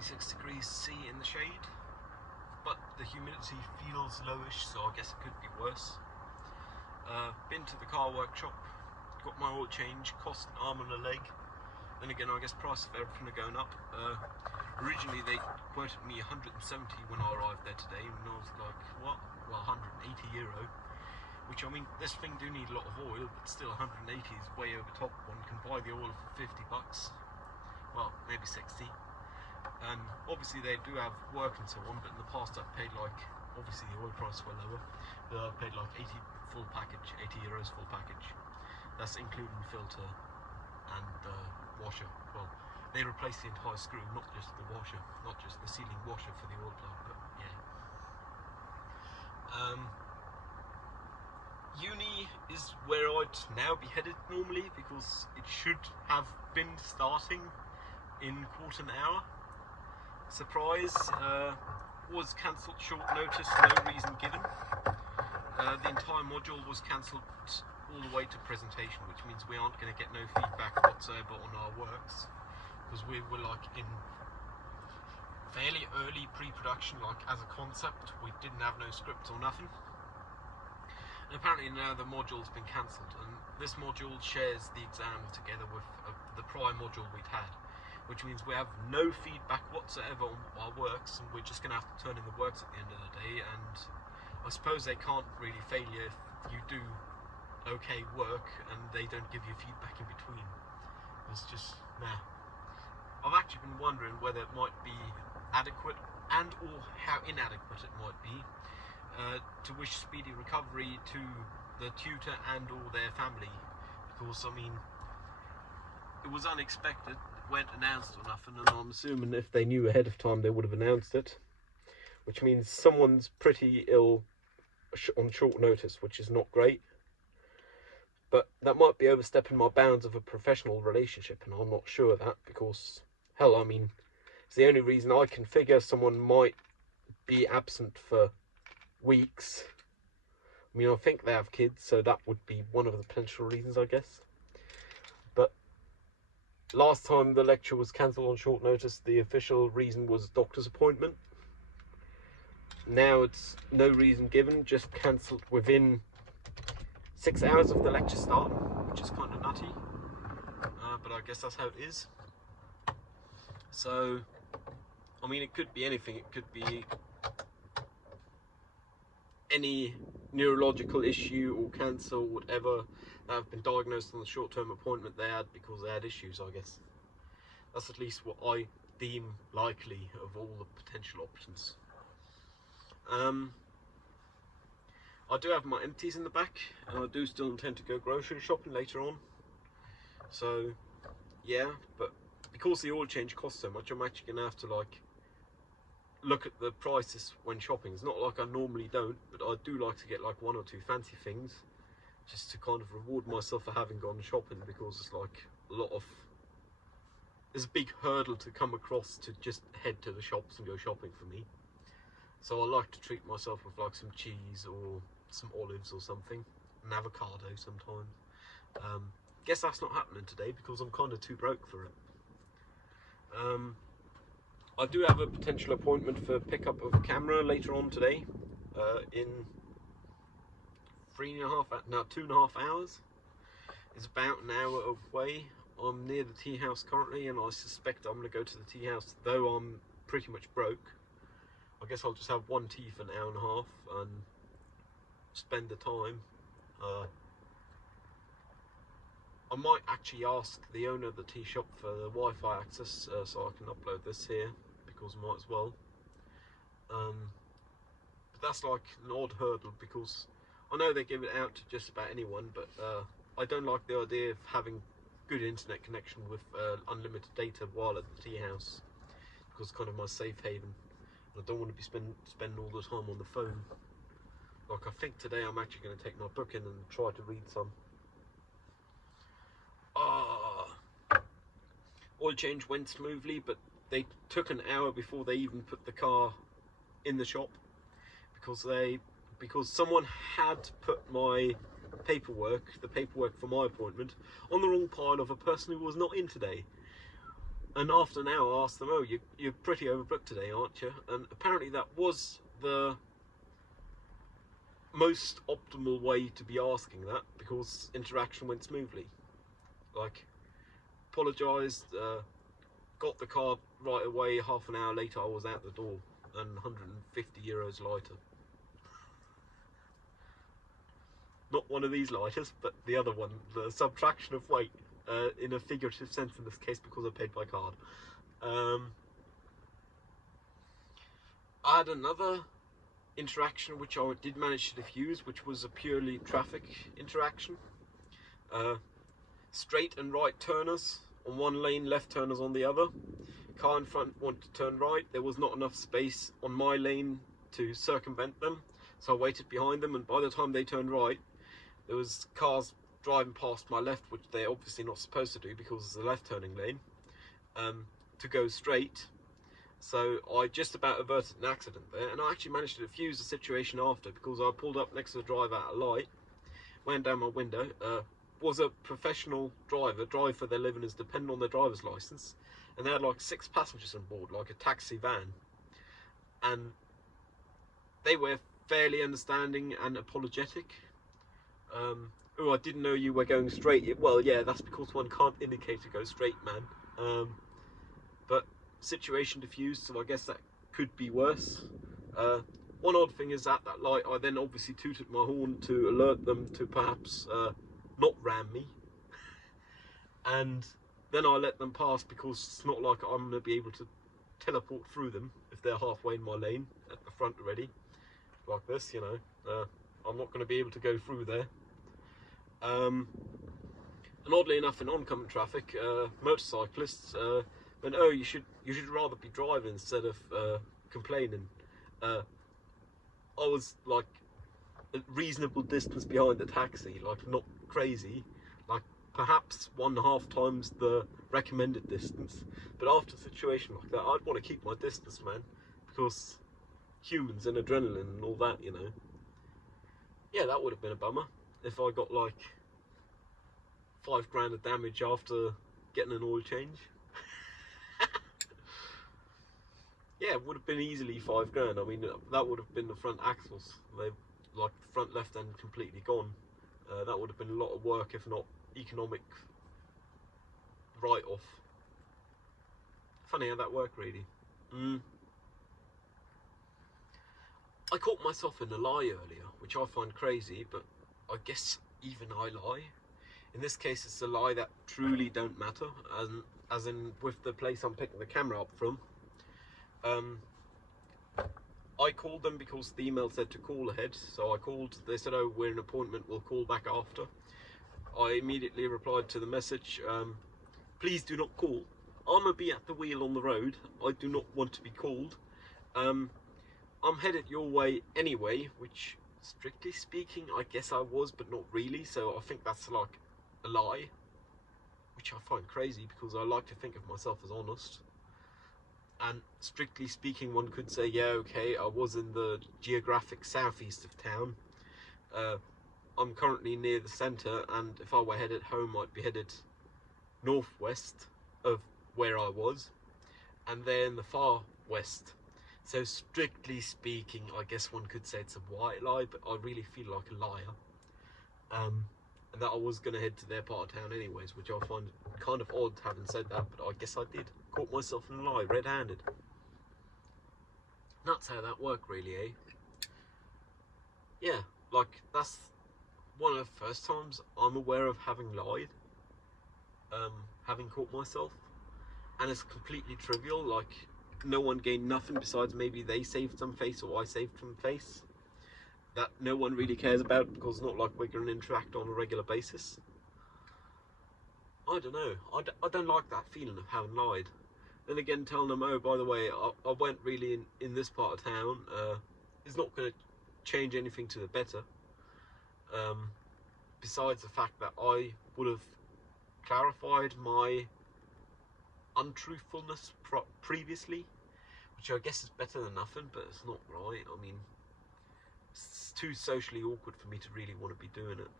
26 degrees C in the shade, but the humidity feels lowish, so I guess it could be worse. Been to the car workshop, got my oil change, cost an arm and a leg. Then again, I guess price of everything are going up. Originally they quoted me 170 when I arrived there today, and I was like, what? Well, 180 euro. Which, I mean, this thing do need a lot of oil, but still 180 is way over top. One can buy the oil for 50 bucks. Well, maybe 60. Obviously they do have work and so on, but in the past I've paid like, obviously the oil prices were lower, but I've paid like 80 full package, 80 euros full package. That's including filter and washer. Well, they replaced the entire screw, not just the washer, not just the sealing washer for the oil plug, but yeah. Uni is where I'd now be headed normally, because it should have been starting in quarter an hour. Surprise, was cancelled short notice, no reason given. The entire module was cancelled all the way to presentation, which means we aren't going to get no feedback whatsoever on our works, because we were like in fairly early pre-production, like as a concept. We didn't have no scripts or nothing. And apparently now the module's been cancelled, and this module shares the exam together with the prior module we'd had, which means we have no feedback whatsoever on our works, and we're just going to have to turn in the works at the end of the day. And I suppose they can't really fail you if you do okay work and they don't give you feedback in between. It's just, nah. I've actually been wondering whether it might be adequate and or how inadequate it might be to wish speedy recovery to the tutor and or their family, because I mean, it was unexpected, it weren't announced or nothing, and I'm assuming if they knew ahead of time they would have announced it, which means someone's pretty ill on short notice, which is not great. But that might be overstepping my bounds of a professional relationship, and I'm not sure of that, because hell, I mean, it's the only reason I can figure someone might be absent for weeks. I mean, I think they have kids, so that would be one of the potential reasons, I guess. But last time the lecture was cancelled on short notice, the official reason was doctor's appointment. Now it's no reason given, just cancelled within 6 hours of the lecture starting, which is kind of nutty. But I guess that's how it is. So, I mean, it could be anything. It could be any neurological issue or cancer or whatever that have been diagnosed on the short-term appointment they had because they had issues, I guess. That's at least what I deem likely of all the potential options. I do have my empties in the back, and I do still intend to go grocery shopping later on. So, yeah, but because the oil change costs so much, I'm actually going to have to, like, look at the prices when shopping. It's not like I normally don't, but I do like to get, like, one or two fancy things, just to kind of reward myself for having gone shopping, because it's, like, there's a big hurdle to come across to just head to the shops and go shopping for me. So I like to treat myself with, like, some cheese or some olives or something, an avocado sometimes. Guess that's not happening today because I'm kind of too broke for it. I do have a potential appointment for pickup of a camera later on today, in 2.5 hours. It's about an hour away. I'm near the tea house currently, and I suspect I'm going to go to the tea house, though I'm pretty much broke. I guess I'll just have one tea for an hour and a half and spend the time. I might actually ask the owner of the tea shop for the Wi-Fi access, so I can upload this here, because I might as well. But that's like an odd hurdle, because I know they give it out to just about anyone, but I don't like the idea of having good internet connection with unlimited data while at the tea house, because it's kind of my safe haven. I don't want to be spending all the time on the phone. Like, I think today I'm actually going to take my book in and try to read some. Oil change went smoothly, but they took an hour before they even put the car in the shop, because someone had put my paperwork, the paperwork for my appointment, on the wrong pile of a person who was not in today. And after an hour, I asked them, "Oh, you're pretty overbooked today, aren't you?" And apparently that was the most optimal way to be asking that, because interaction went smoothly. Like, apologised, got the car right away. Half an hour later, I was out the door, and €150 lighter. Not one of these lighters, but the other one, the subtraction of weight, in a figurative sense in this case, because I paid by card. I had another interaction which I did manage to diffuse, which was a purely traffic interaction. Straight and right turners on one lane, left turners on the other. Car in front wanted to turn right. There was not enough space on my lane to circumvent them, so I waited behind them, and by the time they turned right, there was cars driving past my left, which they're obviously not supposed to do because it's a left turning lane, to go straight. So I just about averted an accident there, and I actually managed to defuse the situation after, because I pulled up next to the driver at a light, went down my window. Was a professional driver, drive for their living, is dependent on their driver's license, and they had like 6 passengers on board, like a taxi van, and they were fairly understanding and apologetic. Oh, I didn't know you were going straight. Well, yeah, that's because one can't indicate to go straight, man. But situation diffused, so I guess that could be worse. One odd thing is, at that light, I then obviously tooted my horn to alert them to perhaps not ram me, and then I let them pass, because it's not like I'm going to be able to teleport through them if they're halfway in my lane at the front already, like this, you know. I'm not going to be able to go through there. And oddly enough, in oncoming traffic, motorcyclists went, "Oh, you should rather be driving instead of complaining." I was like a reasonable distance behind the taxi, like not crazy, like perhaps 1.5 times the recommended distance. But after a situation like that, I'd want to keep my distance, man, because humans and adrenaline and all that, you know. Yeah, that would have been a bummer if I got like £5 of damage after getting an oil change. Yeah, it would have been easily £5. I mean, that would have been the front axles. They've like the front left end completely gone. That would have been a lot of work, if not economic write-off. Funny how that worked, really. I caught myself in a lie earlier, which I find crazy, but I guess even I lie. In this case, it's a lie that truly don't matter, as in with the place I'm picking the camera up from. I called them because the email said to call ahead, so I called. They said, "Oh, we're in an appointment, we'll call back after." I immediately replied to the message, "Please do not call. I'm gonna be at the wheel on the road. I do not want to be called. I'm headed your way anyway," which, strictly speaking, I guess I was, but not really, so I think that's like a lie, which I find crazy because I like to think of myself as honest. And strictly speaking, one could say, yeah, okay, I was in the geographic southeast of town. I'm currently near the centre, and if I were headed home, I'd be headed northwest of where I was, and then the far west. So strictly speaking, I guess one could say it's a white lie, but I really feel like a liar. And that I was going to head to their part of town anyways, which I find kind of odd having said that, but I guess I did. Caught myself in a lie, red-handed. That's how that worked, really, eh? Yeah, like, that's one of the first times I'm aware of having lied, having caught myself, and it's completely trivial. Like, no one gained nothing besides maybe they saved some face or I saved some face that no one really cares about, because it's not like we're going to interact on a regular basis. I don't know. I don't like that feeling of having lied. Then again, telling them, "Oh, by the way, I went really in this part of town," is not going to change anything to the better. Besides the fact that I would have clarified my untruthfulness previously, which I guess is better than nothing, but it's not right. I mean, it's too socially awkward for me to really want to be doing it.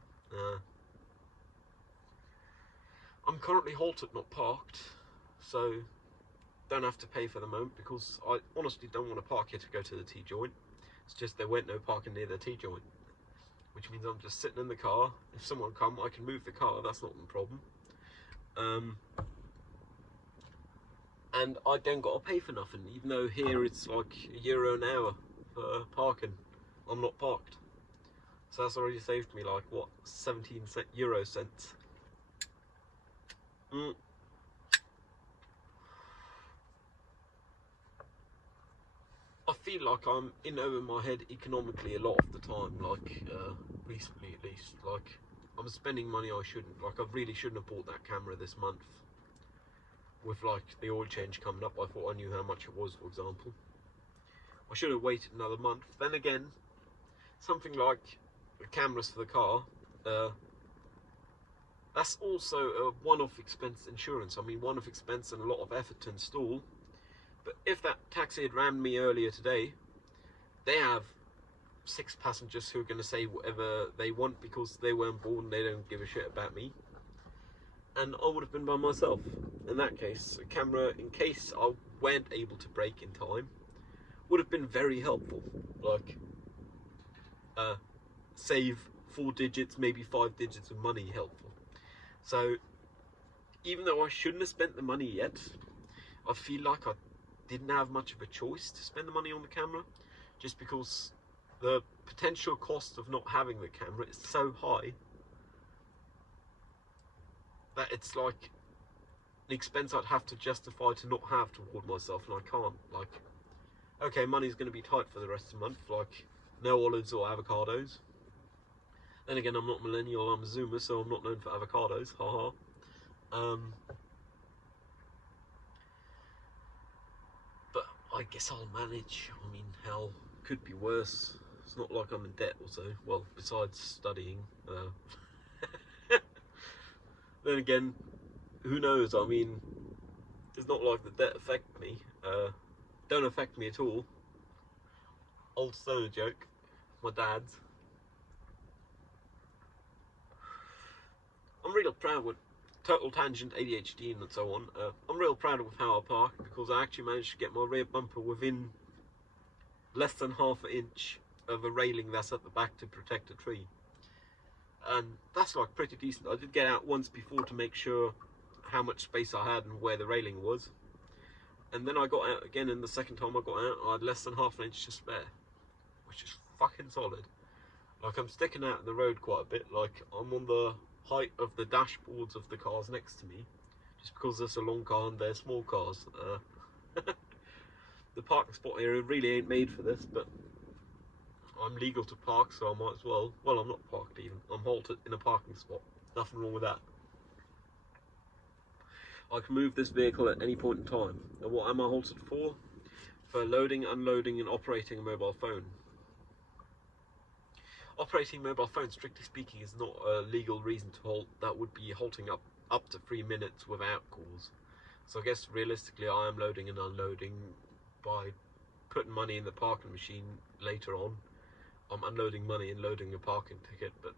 I'm currently halted, not parked, so don't have to pay for the moment because I honestly don't want to park here to go to the T-joint. It's just there weren't no parking near the T-joint, which means I'm just sitting in the car. If someone come, I can move the car. That's not the problem. And I don't got to pay for nothing, even though here it's like €1 an hour for parking. I'm not parked, so that's already saved me like what, 17 euro cents. I feel like I'm in over my head economically a lot of the time, like recently at least. Like, I'm spending money I shouldn't. Like, I really shouldn't have bought that camera this month. With like the oil change coming up, I thought I knew how much it was, for example. I should have waited another month. Then again, something like the cameras for the car, that's also a one-off expense insurance. I mean, one-off expense and a lot of effort to install. But if that taxi had rammed me earlier today, they have 6 passengers who are going to say whatever they want because they weren't born and they don't give a shit about me. And I would have been by myself. In that case, a camera, in case I weren't able to brake in time, would have been very helpful. Like, save 4 digits, maybe 5 digits of money helpful. So, even though I shouldn't have spent the money yet, I feel like I didn't have much of a choice to spend the money on the camera, just because the potential cost of not having the camera is so high that it's like an expense I'd have to justify to not have toward myself, and I can't. Like, okay, money's going to be tight for the rest of the month, like no olives or avocados. Then again, I'm not millennial, I'm a zoomer, so I'm not known for avocados, haha. But I guess I'll manage. I mean, hell, could be worse. It's not like I'm in debt also, well, besides studying. Then again, who knows? I mean, it's not like the debt affect me. Don't affect me at all. Old stoner joke, my dad's. I'm real proud with total tangent, ADHD and so on. I'm real proud of how I park because I actually managed to get my rear bumper within less than half an inch of a railing that's at the back to protect a tree. And that's like pretty decent. I did get out once before to make sure how much space I had and where the railing was. And then I got out again, and the second time I got out, I had less than half an inch to spare, which is fucking solid. Like, I'm sticking out in the road quite a bit. Like, I'm on the height of the dashboards of the cars next to me, just because there's a long car and they're small cars. The parking spot here really ain't made for this, but I'm legal to park, so I might as well. Well, I'm not parked even. I'm halted in a parking spot. Nothing wrong with that. I can move this vehicle at any point in time. And what am I halted for? For loading, unloading, and operating a mobile phone. Operating a mobile phone, strictly speaking, is not a legal reason to halt. That would be halting up to 3 minutes without cause. So I guess realistically I am loading and unloading by putting money in the parking machine later on. I'm unloading money and loading a parking ticket, but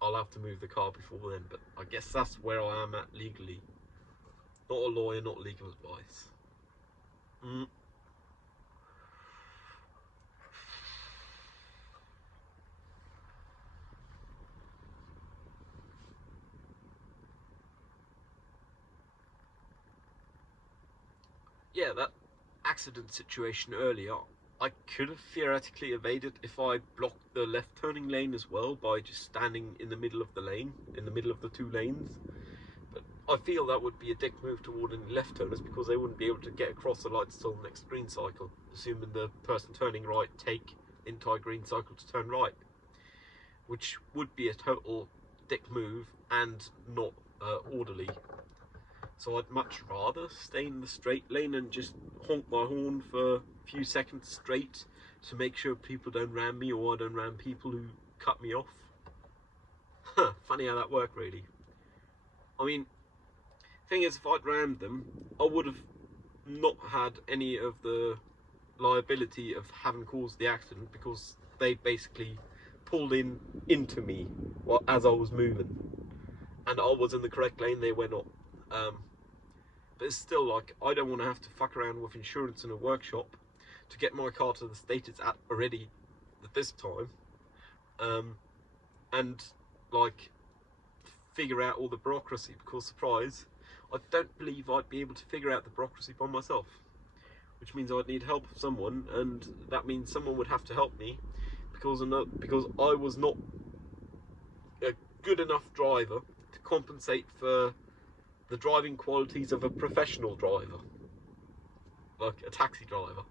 I'll have to move the car before then. But I guess that's where I am at legally. Not a lawyer, not legal advice. Yeah, that accident situation earlier, I could have theoretically evaded if I blocked the left turning lane as well by just standing in the middle of the lane, in the middle of the 2 lanes. But I feel that would be a dick move toward any left turners because they wouldn't be able to get across the lights till the next green cycle, assuming the person turning right take the entire green cycle to turn right, which would be a total dick move and not orderly. So I'd much rather stay in the straight lane and just honk my horn for a few seconds straight to make sure people don't ram me or I don't ram people who cut me off. Funny how that worked, really. I mean, thing is, if I'd rammed them, I would have not had any of the liability of having caused the accident because they basically pulled into me as I was moving, and I was in the correct lane, they were not. but it's still like, I don't want to have to fuck around with insurance in a workshop to get my car to the state it's at already at this time, and like figure out all the bureaucracy, because surprise, I don't believe I'd be able to figure out the bureaucracy by myself, which means I'd need help of someone, and that means someone would have to help me because I was not a good enough driver to compensate for the driving qualities of a professional driver, like a taxi driver.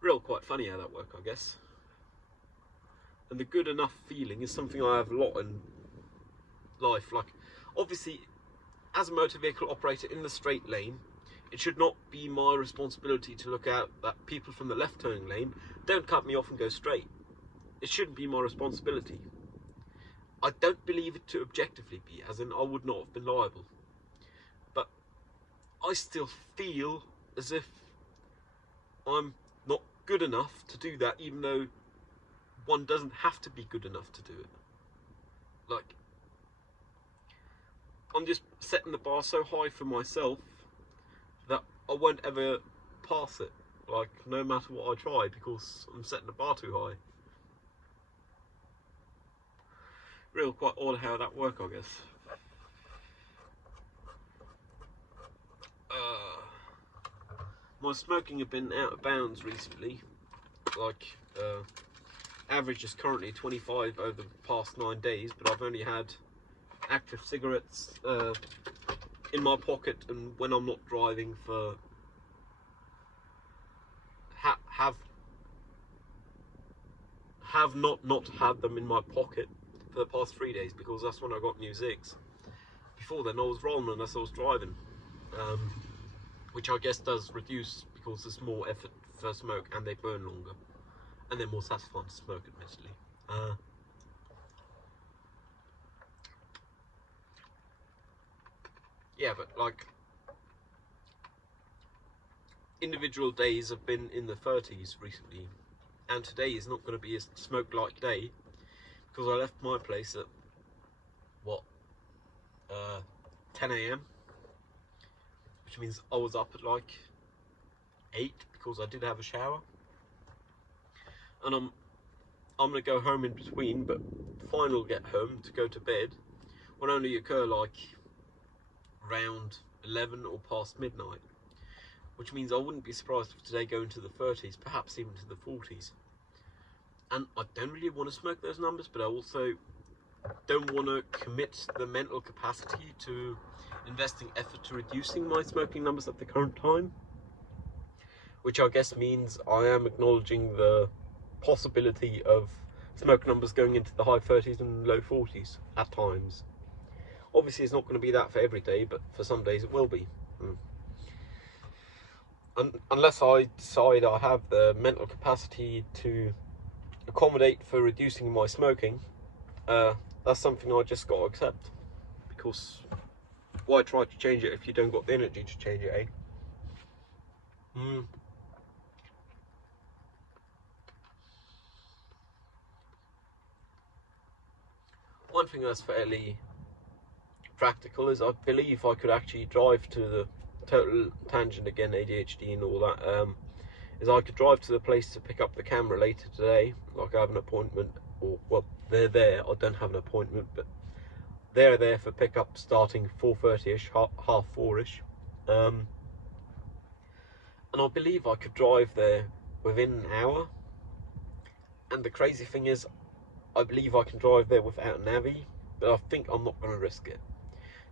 Real quite funny how that works, I guess. And the good enough feeling is something I have a lot in life. Like, obviously, as a motor vehicle operator in the straight lane, it should not be my responsibility to look out that people from the left turning lane don't cut me off and go straight. It shouldn't be my responsibility. I don't believe it to objectively be, as in I would not have been liable. But I still feel as if I'm not good enough to do that, even though one doesn't have to be good enough to do it. Like, I'm just setting the bar so high for myself that I won't ever pass it, like, no matter what I try, because I'm setting the bar too high. Real quite odd how that works, I guess. My smoking have been out of bounds recently. Like, average is currently 25 over the past 9 days, but I've only had active cigarettes in my pocket, and when I'm not driving for have not had them in my pocket for the past 3 days, because that's when I got new zigs. Before then I was rolling unless I was driving, which I guess does reduce because there's more effort for smoke and they burn longer and they're more satisfying to smoke, admittedly. Yeah, but like, individual days have been in the 30s recently, and today is not going to be a smoke-like day because I left my place at what, 10 AM, which means I was up at like 8 because I did have a shower, and I'm gonna go home in between, but final get home to go to bed will only occur like around 11 or past midnight, which means I wouldn't be surprised if today go into the 30s, perhaps even to the 40s. And I don't really want to smoke those numbers, but I also don't want to commit the mental capacity to investing effort to reducing my smoking numbers at the current time, which I guess means I am acknowledging the possibility of smoke numbers going into the high 30s and low 40s at times. Obviously it's not going to be that for every day, but for some days it will be. Unless I decide I have the mental capacity to accommodate for reducing my smoking, that's something I just got to accept, because why try to change it if you don't got the energy to change it, eh? One thing that's fairly practical is I believe I could actually drive to the total tangent again, ADHD and all that, is I could drive to the place to pick up the camera later today. Like, I have an appointment, or well, they're there, I don't have an appointment, but they're there for pickup starting 4:30ish, half 4ish, and I believe I could drive there within an hour. And the crazy thing is, I believe I can drive there without a navi, but I think I'm not going to risk it,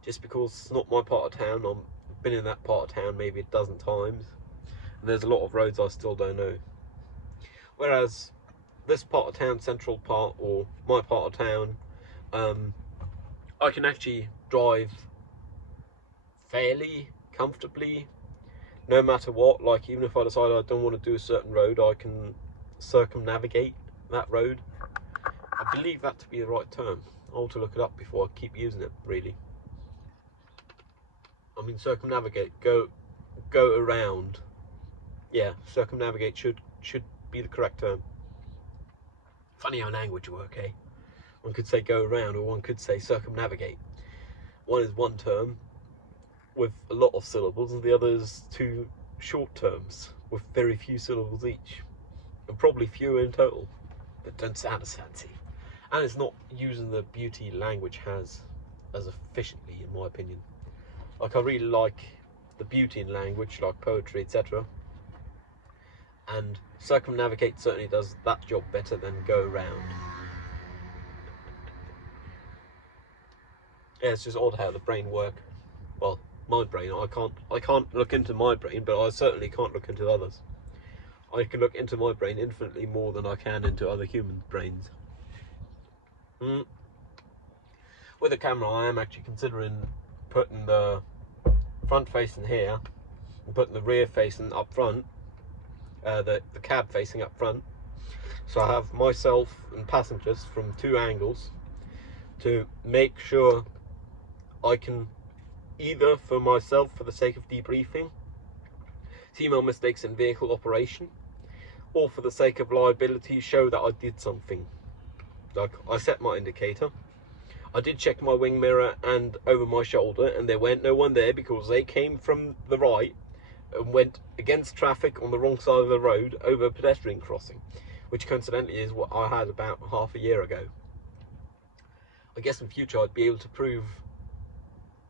just because it's not my part of town. I've been in that part of town maybe a dozen times, and there's a lot of roads I still don't know. Whereas this part of town, central part, or my part of town, I can actually drive fairly comfortably no matter what. Like, even if I decide I don't want to do a certain road, I can circumnavigate that road. I believe that to be the right term. I'll have to look it up before I keep using it, really. I mean, circumnavigate, go around. Yeah, circumnavigate should be the correct term. Funny how language works, eh? One could say go around, or one could say circumnavigate. One is one term with a lot of syllables, and the other is two short terms with very few syllables each, and probably fewer in total, but don't sound as fancy. And it's not using the beauty language has as efficiently, in my opinion. Like, I really like the beauty in language, like poetry, etc. And circumnavigate certainly does that job better than go around. Yeah, it's just odd how the brain works. Well, my brain, I can't look into my brain, but I certainly can't look into others. I can look into my brain infinitely more than I can into other human brains. With a camera, I am actually considering putting the front facing here and putting the rear facing up front, the cab facing up front. So I have myself and passengers from two angles to make sure I can either, for myself, for the sake of debriefing, see my mistakes in vehicle operation, or for the sake of liability, show that I did something. Like, I set my indicator, I did check my wing mirror and over my shoulder, and there weren't no one there because they came from the right and went against traffic on the wrong side of the road over a pedestrian crossing, which coincidentally is what I had about half a year ago. I guess in future I'd be able to prove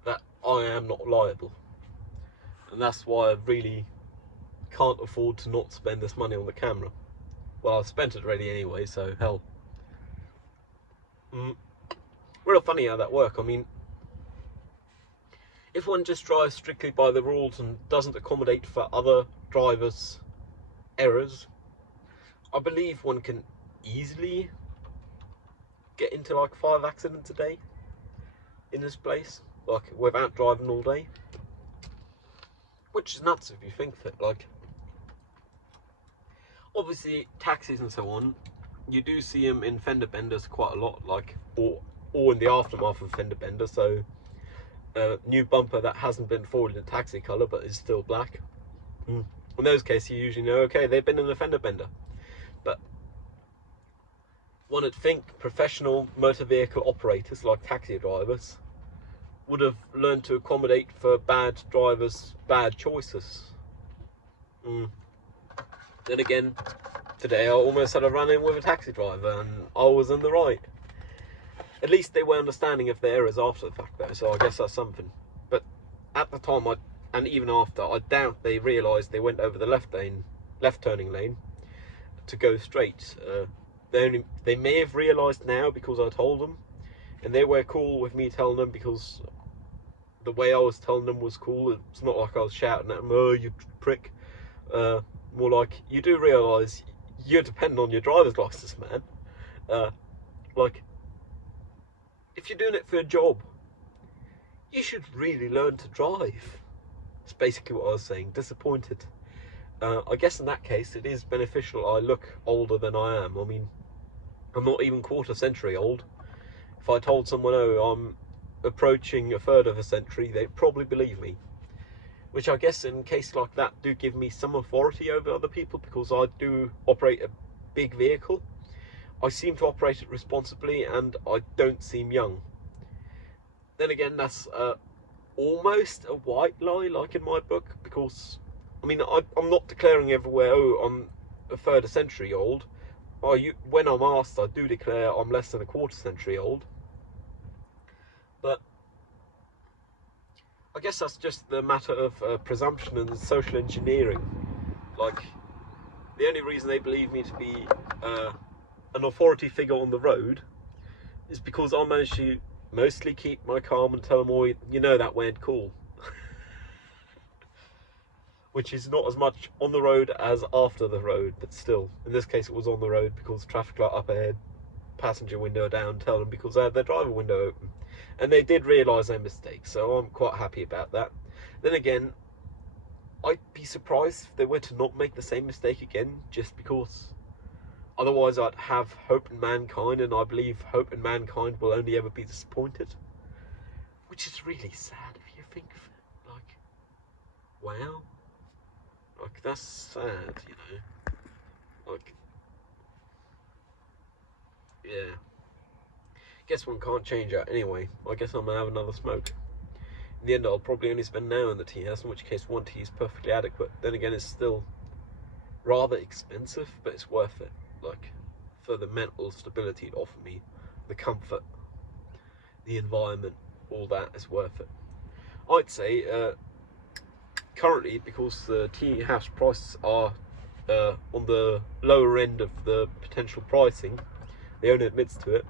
that I am not liable, and that's why I really can't afford to not spend this money on the camera. Well, I've spent it already anyway, so hell. Real funny how that works. I mean, if one just drives strictly by the rules and doesn't accommodate for other drivers' errors, I believe one can easily get into like 5 accidents a day in this place, like without driving all day, which is nuts if you think of it. Like, obviously taxis and so on, you do see them in fender benders quite a lot, like, or in the aftermath of fender bender. So new bumper that hasn't been forwarded in taxi colour but is still black. In those cases you usually know, okay, they've been in a fender bender. But one would think professional motor vehicle operators like taxi drivers would have learned to accommodate for bad drivers' bad choices. Then again, today I almost had a run-in with a taxi driver and I was in the right. At least they were understanding of their errors after the fact though, so I guess that's something. But at the time, and even after, I doubt they realised they went over the left turning lane to go straight. They may have realised now because I told them, and they were cool with me telling them because the way I was telling them was cool. It's not like I was shouting at them, "Oh, you prick." More like, you do realise you depend on your driver's licence, man. Like, if you're doing it for a job, you should really learn to drive. It's basically what I was saying. Disappointed. I guess in that case, it is beneficial I look older than I am. I mean, I'm not even quarter century old. If I told someone, oh, I'm approaching a third of a century, they'd probably believe me. Which I guess in cases like that do give me some authority over other people because I do operate a big vehicle. I seem to operate it responsibly and I don't seem young. Then again, that's almost a white lie, like in my book, because I mean, I'm not declaring everywhere, oh, I'm a third of a century old. When I'm asked, I do declare I'm less than a quarter century old. But I guess that's just the matter of presumption and social engineering. Like, the only reason they believe me to be an authority figure on the road is because I managed to mostly keep my calm and tell them all, you know, that weren't cool. Which is not as much on the road as after the road, but still, in this case it was on the road because traffic light up ahead, passenger window down, tell them because they had their driver window open. And they did realise their mistake, so I'm quite happy about that. Then again, I'd be surprised if they were to not make the same mistake again, just because otherwise I'd have hope in mankind, and I believe hope in mankind will only ever be disappointed. Which is really sad if you think of it. Like, wow. Like, that's sad, you know. Like, yeah. Guess one can't change that. Anyway, I guess I'm gonna have another smoke. in the end I'll probably only spend an hour in the tea house, in which case one tea is perfectly adequate. Then again, it's still rather expensive, but it's worth it. Like, for the mental stability it offered me, the comfort, the environment, all that is worth it. I'd say currently, because the tea house prices are on the lower end of the potential pricing, the owner admits to it,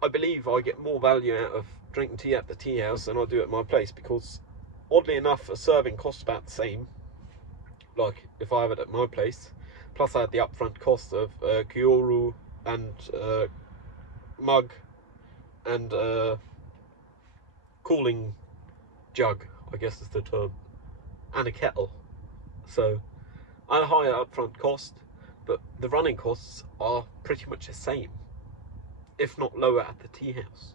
I believe I get more value out of drinking tea at the tea house than I do at my place, because oddly enough a serving costs about the same, like if I have it at my place, plus I had the upfront cost of kyoru and mug and cooling jug, I guess is the term, and a kettle. So I had a higher upfront cost, but the running costs are pretty much the same, if not lower, at the tea house.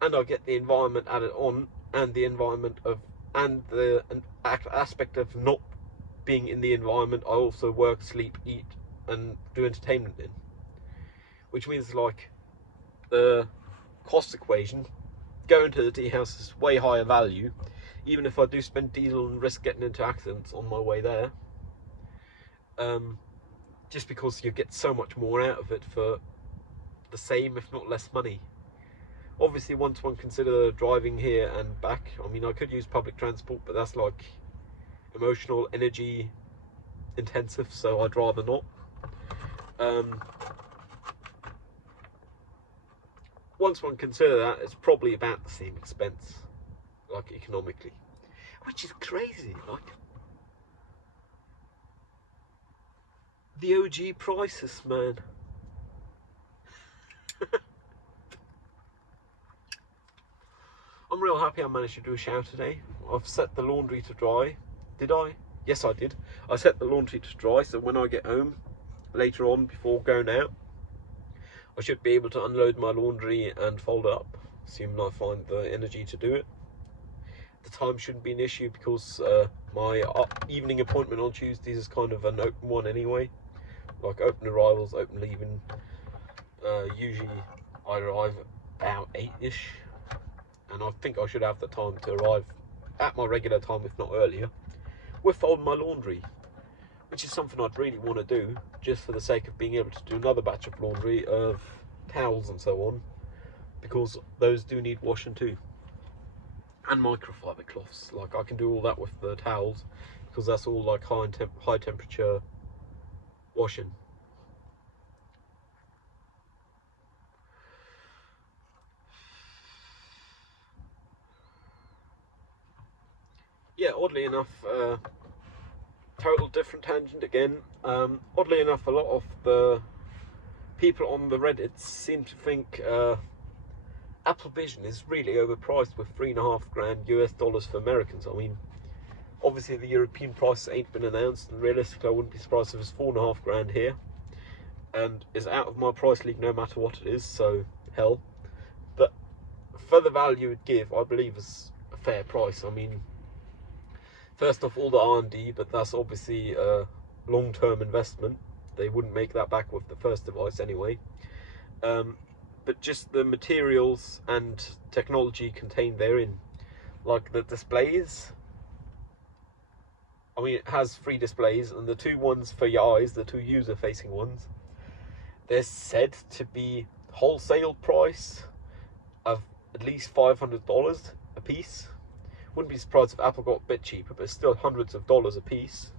And I get the environment added on, and the environment of, and the aspect of not being in the environment I also work, sleep, eat and do entertainment in, which means like the cost equation, going to the tea house is way higher value, even if I do spend diesel and risk getting into accidents on my way there, just because you get so much more out of it for the same, if not less money. Obviously, once one consider driving here and back, I mean, I could use public transport, but that's like emotional, energy intensive, so I'd rather not. Once one consider that, it's probably about the same expense, like economically, which is crazy. Like, the OG prices, man. I'm real happy I managed to do a shower today. I've set the laundry to dry. Did I? Yes, I did. I set the laundry to dry, so when I get home later on before going out, I should be able to unload my laundry and fold it up, assuming I find the energy to do it. The time shouldn't be an issue, because my evening appointment on Tuesdays is kind of an open one anyway. Like open arrivals, open leaving. Usually I arrive about 8ish, and I think I should have the time to arrive at my regular time, if not earlier, with folding my laundry, which is something I'd really want to do, just for the sake of being able to do another batch of laundry of towels and so on, because those do need washing too. And microfiber cloths, like I can do all that with the towels, because that's all like high temperature washing. Yeah, oddly enough, total different tangent again. Oddly enough, a lot of the people on the Reddit seem to think Apple Vision is really overpriced with $3.5 grand for Americans. I mean, obviously the European price ain't been announced, and realistically I wouldn't be surprised if it's $4.5 grand here, and is out of my price league no matter what it is, so hell. But for the value it give, I believe is a fair price. I mean, first off, all the R&D, but that's obviously a long-term investment. They wouldn't make that back with the first device anyway. But just the materials and technology contained therein, like the displays. I mean, it has 3 displays, and the 2 ones for your eyes, the 2 user-facing ones, they're said to be wholesale price of at least $500 a piece. Wouldn't be surprised if Apple got a bit cheaper, but it's still hundreds of dollars a piece.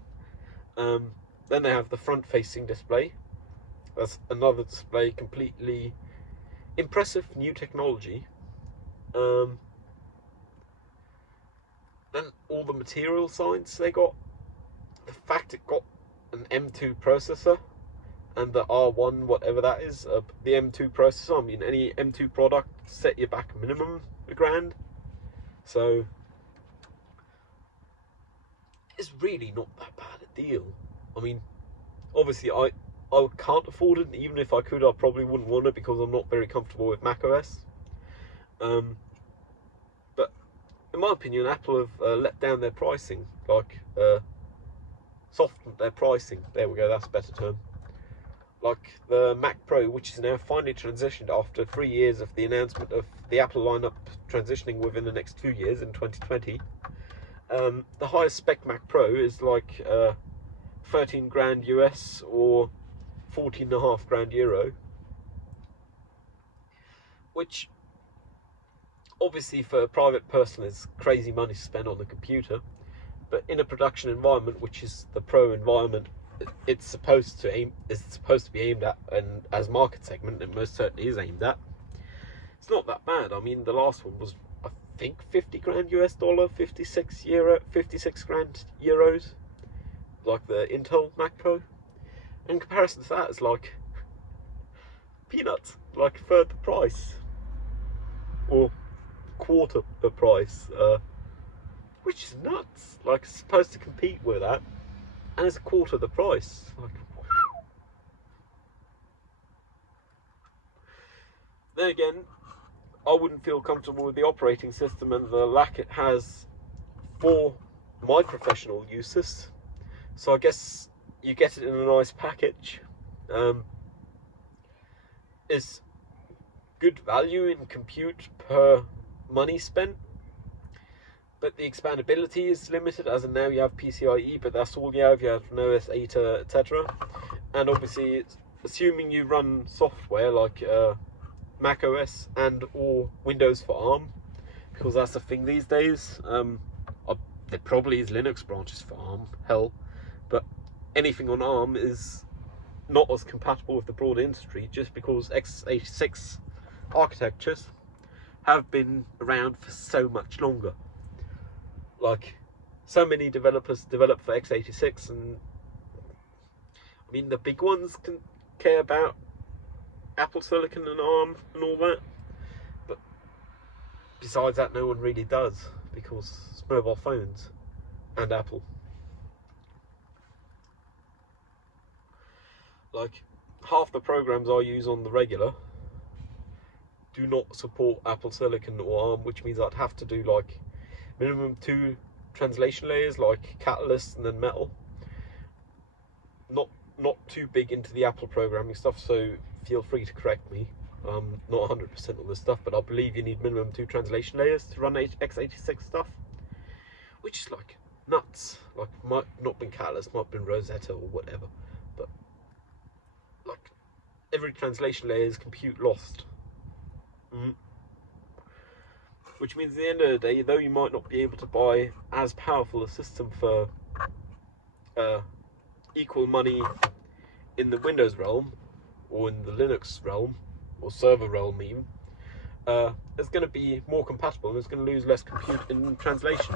Then they have the front-facing display. That's another display, completely impressive new technology. Then all the material science they got. The fact it got an M2 processor and the R1, whatever that is, the M2 processor. I mean, any M2 product set you back minimum $1 grand. So it's really not that bad a deal. I mean, obviously I can't afford it. Even if I could, I probably wouldn't want it, because I'm not very comfortable with macOS. But in my opinion, Apple have let down their pricing, like softened their pricing. There we go, that's a better term. like the Mac Pro, which is now finally transitioned after 3 years of the announcement of the Apple lineup transitioning within the next 2 years in 2020. The highest spec Mac Pro is like 13 grand US or 14.5 grand Euro, which obviously for a private person is crazy money to spend on a computer, but in a production environment, which is the pro environment, it's supposed to be aimed at, and as market segment it most certainly is aimed at, it's not that bad. I mean, the last one was, I think, 50 grand US dollar, 56 grand euros, like the Intel Mac Pro. In comparison to that, it's like peanuts, like a third the price, or quarter the price, which is nuts. Like, it's supposed to compete with that, and it's a quarter the price. Like, then again, I wouldn't feel comfortable with the operating system and the lack it has for my professional uses. So I guess you get it in a nice package. It's good value in compute per money spent, but the expandability is limited, as in now you have PCIe, but that's all you have no SATA, etc. And obviously, it's assuming you run software like Mac OS and or Windows for ARM, because that's the thing these days. There probably is Linux branches for ARM, hell, but anything on ARM is not as compatible with the broader industry, just because x86 architectures have been around for so much longer. Like, so many developers develop for x86, and I mean, the big ones can care about Apple Silicon and ARM and all that, but besides that, no one really does, because it's mobile phones and Apple. Like, half the programs I use on the regular do not support Apple Silicon or ARM, which means I'd have to do like minimum 2 translation layers like Catalyst and then Metal. Not too big into the Apple programming stuff, so feel free to correct me. I'm not 100% on this stuff, but I believe you need minimum 2 translation layers to run x86 stuff, which is like nuts. Like, might not been Catalyst, might have been Rosetta or whatever, but like every translation layer is compute lost. Which means at the end of the day, though you might not be able to buy as powerful a system for equal money in the Windows realm, or in the Linux realm, or server realm even, it's going to be more compatible and it's going to lose less compute in translation,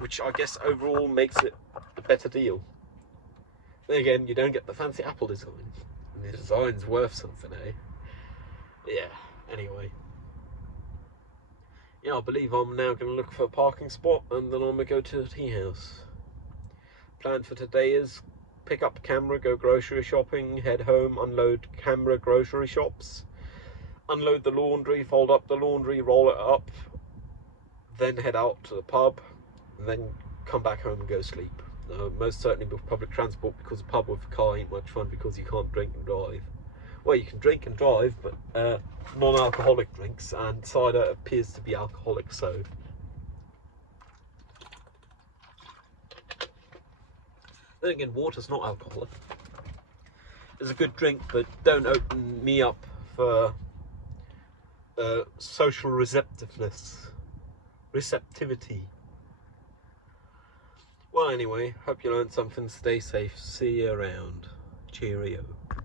which I guess overall makes it a better deal. Then again, you don't get the fancy Apple design, and the design's worth something, eh? Yeah, anyway. Yeah, I believe I'm now going to look for a parking spot, and then I'm going to go to the tea house. Plan for today is pick up the camera, go grocery shopping, head home, unload camera, grocery shops, unload the laundry, fold up the laundry, roll it up, then head out to the pub, and then come back home and go sleep. Most certainly with public transport, because a pub with a car ain't much fun, because you can't drink and drive. Well, you can drink and drive, but non-alcoholic drinks, and cider appears to be alcoholic, so then again, water's not alcoholic. It's a good drink, but don't open me up for social receptivity. Well, anyway, hope you learned something. Stay safe. See you around. Cheerio.